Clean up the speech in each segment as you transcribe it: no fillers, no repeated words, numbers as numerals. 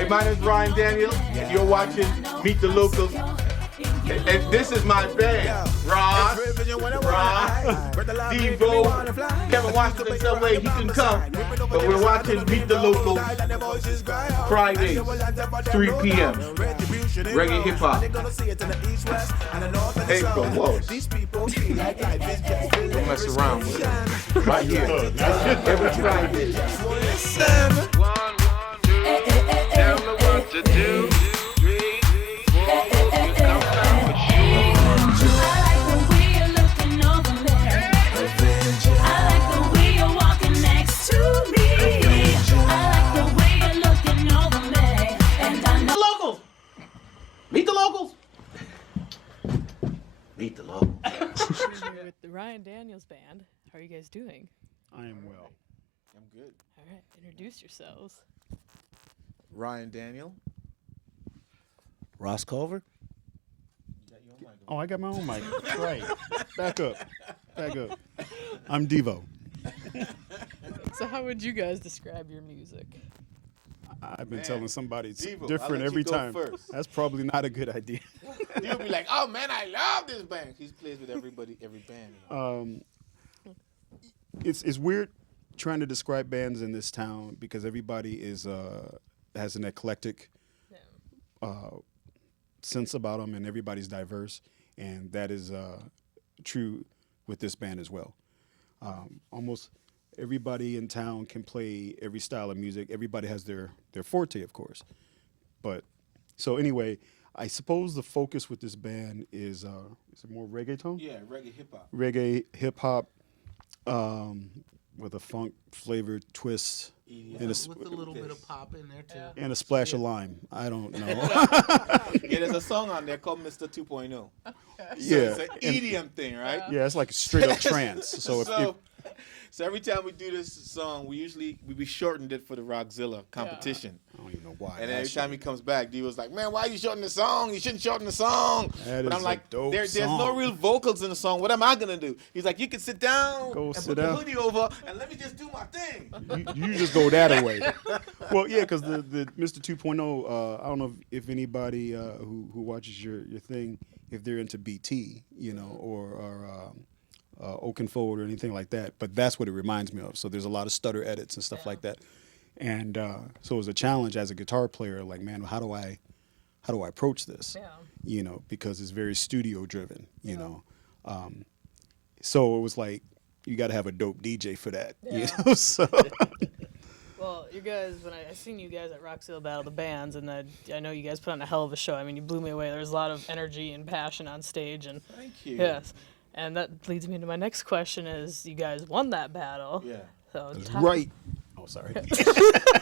Hey, my name is Ryan Daniel, and you're watching Meet the Locals. And this is my band, Ross, Devo, Kevin Washington somewhere, he can come. But we're watching Meet the Locals Fridays, 3 p.m. Reggae hip hop. Hey, bro, whoa. Don't mess around with it. Right here. Every Friday. Tell me what to do. 3, 4, you come down for sure. I like the way you're looking over me. I like the way you're walking next to me. I like the way you're looking over me. And I know Locals. Meet the locals. Meet the locals. With the Ryan Daniels Band, how are you guys doing? I am well. I'm good. All right, introduce yourselves. Ryan Daniel. Ross Culver. Oh, I got my own mic. Right. Back up. I'm Devo. So how would you guys describe your music? I've been telling somebody it's Devo, I'll different let every you go time. first. That's probably not a good idea. You'll be like, oh man, I love this band. He plays with everybody, every band. It's weird trying to describe bands in this town because everybody is has an eclectic sense about them, and everybody's diverse, and that is true with this band as well. Almost everybody in town can play every style of music. Everybody has their forte, of course. But so anyway, I suppose the focus with this band is it more reggaeton? Yeah, reggae hip hop. Reggae, hip hop, with a funk flavored twist and With a little bit of pop in there too. and a splash of lime. I don't know. Yeah, there's a song on there called Mr. 2.0. So Yeah, it's an EDM thing, right? yeah, it's like straight up trance. So So every time we do this song, we shortened it for the Rawkzilla competition. I don't even know why. And that every shit- time he comes back, D was like, "Man, why you shortening the song? You shouldn't shorten the song." That But is I'm a like, dope there's no song. real vocals in the song. What am I gonna do? He's like, "You can sit down Go and sit put the down. hoodie over, and let me just do my thing." you just go that way. Well, yeah, because the Mr. 2.0, I don't know if anybody who watches your thing, if they're into BT, or Oakenfold or anything like that, but that's what it reminds me of. So there's a lot of stutter edits and stuff like that. And so it was a challenge as a guitar player, like, man, how do I approach this? Yeah. Because it's very studio driven, so it was like, you got to have a dope DJ for that, Yeah. so. Well, you guys, when I seen you guys at Rawkzilla Battle of the Bands, and I know you guys put on a hell of a show. I mean, you blew me away. There's a lot of energy and passion on stage, and Thank you. yes, and that leads me to my next question: is you guys won that battle? Yeah. So Right. Oh, sorry.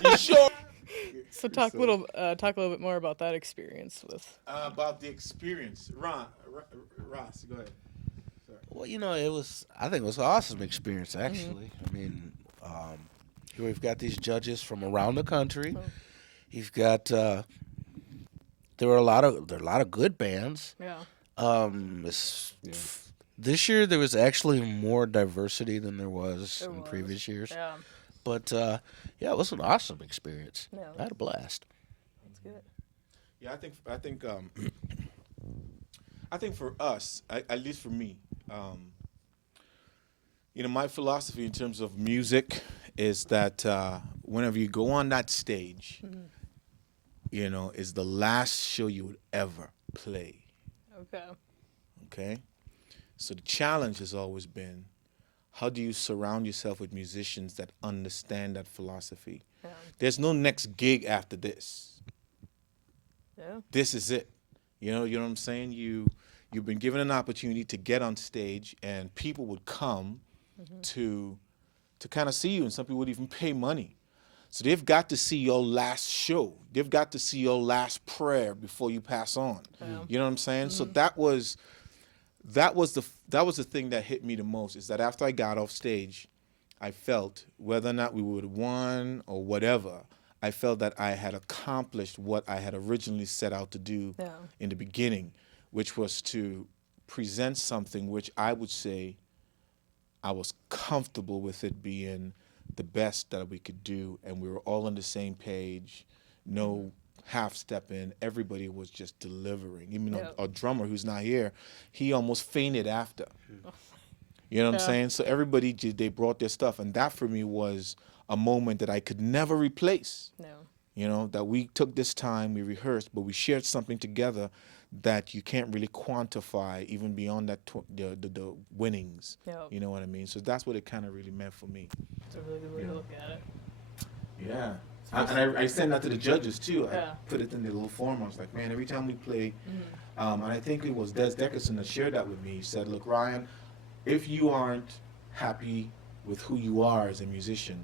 You sure? So talk a little bit more about that experience with. About the experience, Ross, go ahead. Well, I think it was an awesome experience, actually. I mean, here we've got these judges from around the country. You've got, there are a lot of good bands. Yeah. This year there was actually more diversity than there was There in was. previous years. Yeah. But yeah, it was an awesome experience. Yeah. I had a blast. That's good. Yeah, I think for us, at least for me, my philosophy in terms of music is that whenever you go on that stage, is the last show you would ever play. Okay. Okay? So the challenge has always been, how do you surround yourself with musicians that understand that philosophy? Yeah. There's no next gig after this. Yeah. This is it. You know what I'm saying? You've been given an opportunity to get on stage, and people would come to kind of see you, and some people would even pay money. So they've got to see your last show. They've got to see your last prayer before you pass on. You know what I'm saying? So that was the thing that hit me the most, is that after I got off stage, I felt, whether or not we would have won or whatever, I felt that I had accomplished what I had originally set out to do in the beginning, which was to present something which I would say I was comfortable with it being the best that we could do, and we were all on the same page. No half step in, everybody was just delivering. Even Yeah. a drummer who's not here, he almost fainted after. You know what I'm Yeah. saying? So everybody, they brought their stuff, and that for me was a moment that I could never replace. No. You know, that we took this time, we rehearsed, but we shared something together that you can't really quantify even beyond that the winnings. Yeah. You know what I mean? So that's what it kind of really meant for me. It's a really good way to look at it. Yeah. And I sent that to the judges too. Yeah. I put it in the little form. I was like, man, every time we play, and I think it was Des Deckerson that shared that with me. He said, look, Ryan, if you aren't happy with who you are as a musician,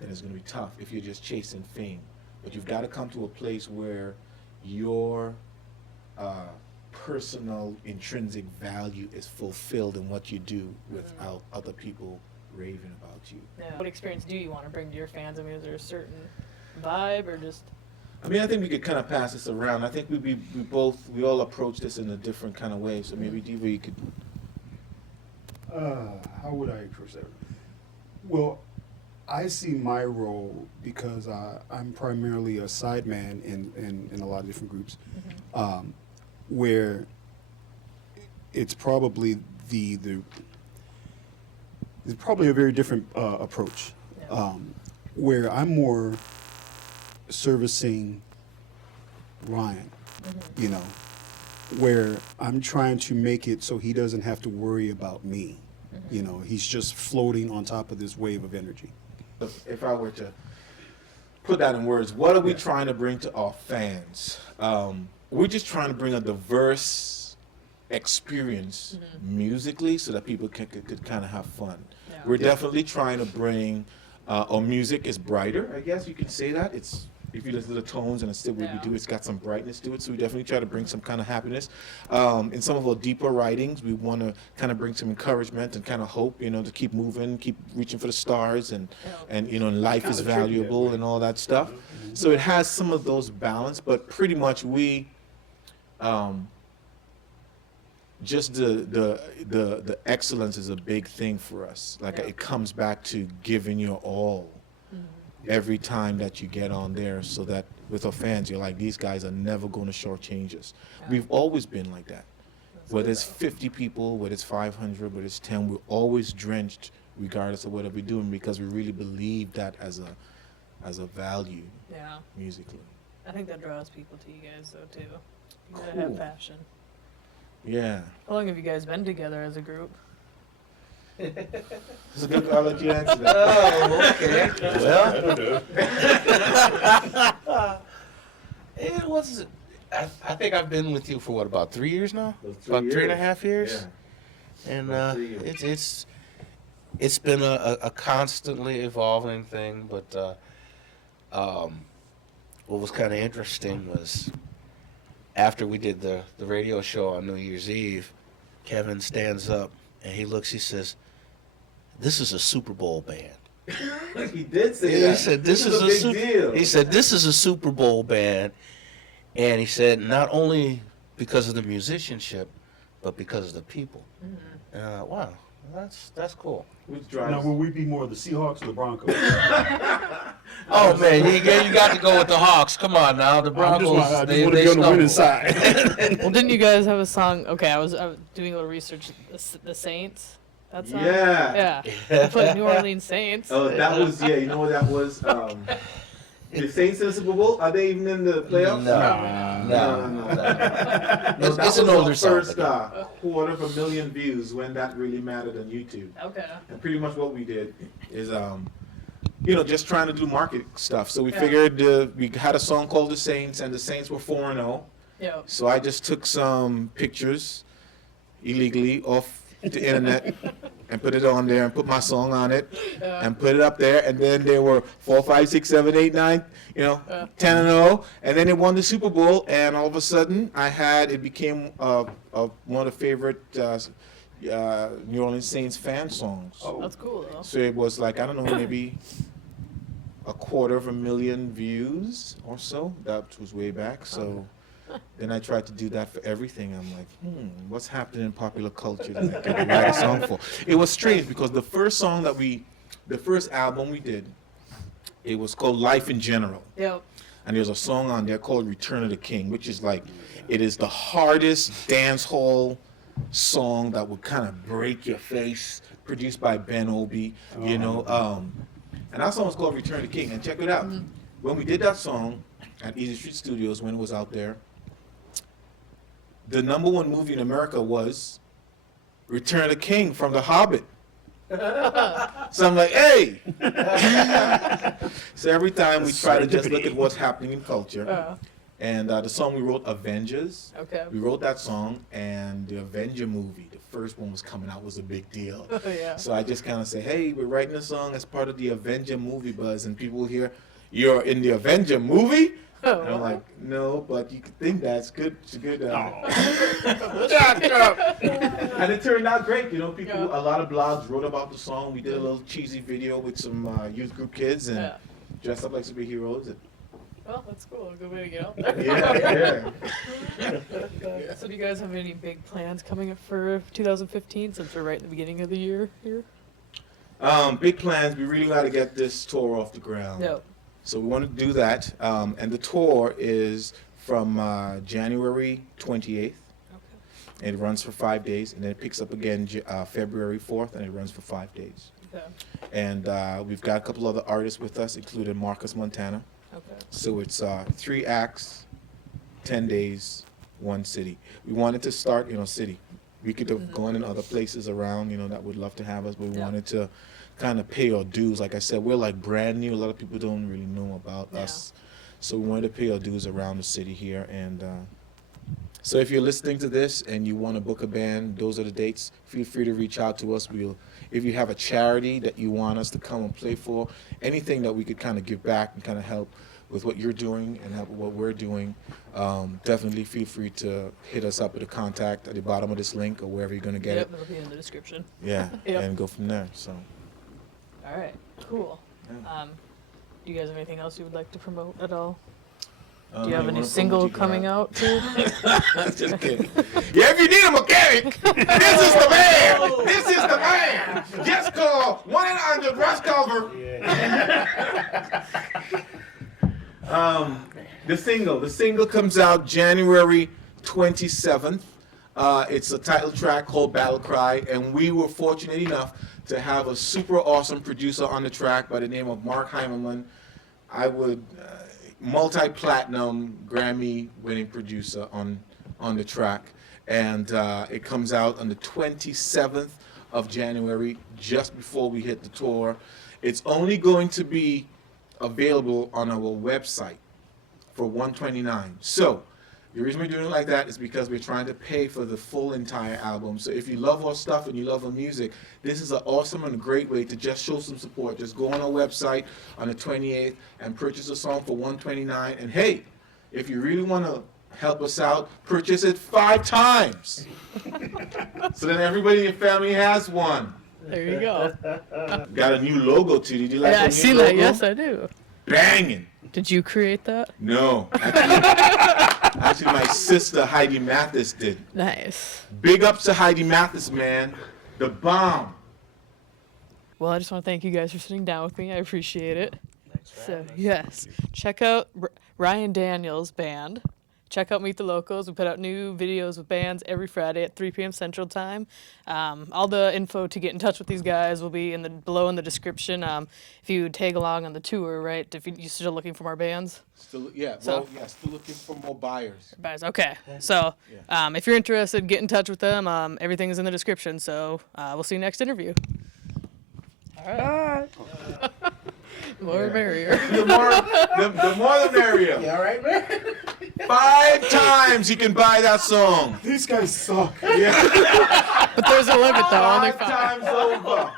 then it's going to be tough if you're just chasing fame. But you've got to come to a place where your personal intrinsic value is fulfilled in what you do without other people raving about you. Yeah. What experience do you want to bring to your fans? I mean, is there a certain vibe or just? I mean, I think we could kind of pass this around. I think we all approach this in a different kind of way. So maybe Diva, you could. How would I approach that? Well, I see my role because I'm primarily a sideman in a lot of different groups, where it's probably it's probably a very different approach, where I'm more servicing Ryan, you know, where I'm trying to make it so he doesn't have to worry about me. You know, he's just floating on top of this wave of energy. If I were to put that in words, what are we trying to bring to our fans? We're just trying to bring a diverse experience musically so that people could kind of have fun. Yeah. We're definitely trying to bring, our music is brighter, I guess you could say that. It's, if you listen to the tones and the way we do, it's got some brightness to it. So we definitely try to bring some kind of happiness. In some of our deeper writings, we want to kind of bring some encouragement and kind of hope, you know, to keep moving, keep reaching for the stars, and you know, life is valuable and all that stuff. So it has some of those balance, but pretty much we, just the excellence is a big thing for us. Like it comes back to giving your all every time that you get on there, so that with our fans, you're like, these guys are never going to shortchange us. We've always been like that. Whether it's 50 people, whether it's 500, whether it's 10, we're always drenched regardless of whatever we're doing, because we really believe that as a value Yeah. musically. I think that draws people to you guys though too. You gotta Cool. have passion. Yeah. How long have you guys been together as a group? It's a good, I'll let you answer that. Oh, okay. Well, it was. I think I've been with you for what, about 3 years now? About 3.5 years. Yeah. And About 3 years. it's been a constantly evolving thing. But what was kind of interesting was after we did the radio show on New Year's Eve, Kevin stands up and he looks. He says, "This is a Super Bowl band." He did say He that. said, "This is a big deal." He said, "This is a Super Bowl band," and he said, "Not only because of the musicianship, but because of the people." Wow, that's cool. Which Now, drives. will we be more the Seahawks or the Broncos? Oh man, you got to go with the Hawks. Come on now, the I Broncos. just want to they be on the winning stumble. side. Well, didn't you guys have a song? Okay, I was doing a little research. The Saints. That song. Yeah. Yeah. I put New Orleans Saints. Oh, that was, yeah, you know what that was? The Saints in the Super Bowl? Are they even in the playoffs? No. No, It's that an was older our song, first but- 250,000 views when that really mattered on YouTube. Okay. And pretty much what we did is, you know, just trying to do market stuff. So we figured we had a song called The Saints, and the Saints were 4-0. Yeah. So I just took some pictures illegally off the internet and put it on there and put my song on it and put it up there. And then there were 4, 5, 6, 7, 8, 9, you know, 10-0. And then it won the Super Bowl. And all of a sudden it became one of the favorite New Orleans Saints fan songs. That's cool though. So it was like, I don't know, maybe 250,000 views or so. That was way back. So then I tried to do that for everything. I'm like, what's happening in popular culture that I could write a song for? It was strange because the first album we did, it was called Life in General. Yep. and there's a song on there called Return of the King, which is like, it is the hardest dance hall song that would kind of break your face, produced by Ben Obi, you know. And that song was called Return of the King. And check it out. When we did that song at Easy Street Studios, when it was out there, the #1 movie in America was Return of the King from The Hobbit. So I'm like, hey! So every time we try to just look at what's happening in culture. And the song we wrote, Avengers. Okay. We wrote that song, and the Avenger movie, the first one was coming out, was a big deal. Yeah. So I just kind of say, hey, we're writing a song as part of the Avenger movie buzz, and people hear, you're in the Avenger movie? Oh, And I'm like, no, but you could think that's good. It's good. And it turned out great. You know, people, a lot of blogs wrote about the song. We did a little cheesy video with some youth group kids and dressed up like superheroes. And, well, that's cool. A good way to get out yeah. So do you guys have any big plans coming up for 2015 since we're right at the beginning of the year here? Big plans. We really got to get this tour off the ground. No. So we want to do that. And the tour is from January 28th. Okay. And it runs for 5 days. And then it picks up again February 4th, and it runs for 5 days. Okay. And we've got a couple other artists with us, including Marcus Montana. Okay. So it's 3 acts, 10 days, 1 city. We wanted to start, city. We could have gone in other places around, that would love to have us, but we wanted to kind of pay our dues. Like I said, we're like brand new. A lot of people don't really know about us. So we wanted to pay our dues around the city here. And so if you're listening to this and you want to book a band, those are the dates. Feel free to reach out to us. If you have a charity that you want us to come and play for, anything that we could kind of give back and kind of help with what you're doing and help with what we're doing, definitely feel free to hit us up at the contact at the bottom of this link or wherever you're going to get Yep, it. it'll be in the description. Yeah, Yep. and go from there. So. All right, cool. Yeah. Do you guys have anything else you would like to promote at all? Do Do you have a new single coming out too? Just kidding. Yeah, if you need a mechanic, this is the man. This is the man. Just call 1-800-RUSH COVER. The single comes out January 27th. It's a title track called Battle Cry, and we were fortunate enough to have a super awesome producer on the track by the name of Mark Heimerman. I would multi-platinum Grammy-winning producer on the track, and it comes out on the 27th of January, just before we hit the tour. It's only going to be available on our website for $129. So the reason we're doing it like that is because we're trying to pay for the full entire album. So if you love our stuff and you love our music, this is an awesome and a great way to just show some support. Just go on our website on the 28th and purchase a song for $129. And hey, if you really want to help us out, purchase it 5 times. So then everybody in your family has one. There you go. Got a new logo too. Did you like Yeah, the I new see logo? that. Yes, I do. Banging. Did you create that? No. Actually, my sister Heidi Mathis did. Nice. Big ups to Heidi Mathis, man. The bomb. Well, I just want to thank you guys for sitting down with me. I appreciate it. So, yes, check out Ryan Daniels' band. Check out Meet the Locals. We put out new videos with bands every Friday at 3 p.m. Central Time. All the info to get in touch with these guys will be below in the description. If you tag along on the tour, right? If you're still looking for more bands. Still So- still looking for more buyers. Okay. So, if you're interested, get in touch with them. Everything is in the description. So, we'll see you next interview. All right. More merrier. The more the merrier. You all right, man? 5 times you can buy that song. These guys suck. Yeah. But there's a limit, though. Only 5 5. times over.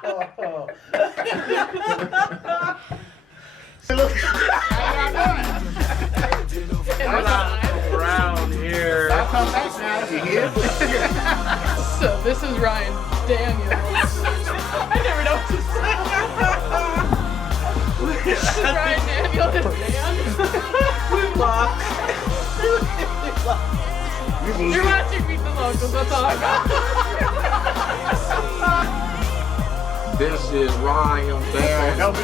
Around here. So this is Ryan Daniels. I never know what to say. This is Ryan Daniels. You're watching Meet the Locals. That's all I got. This is Ryan Daniels.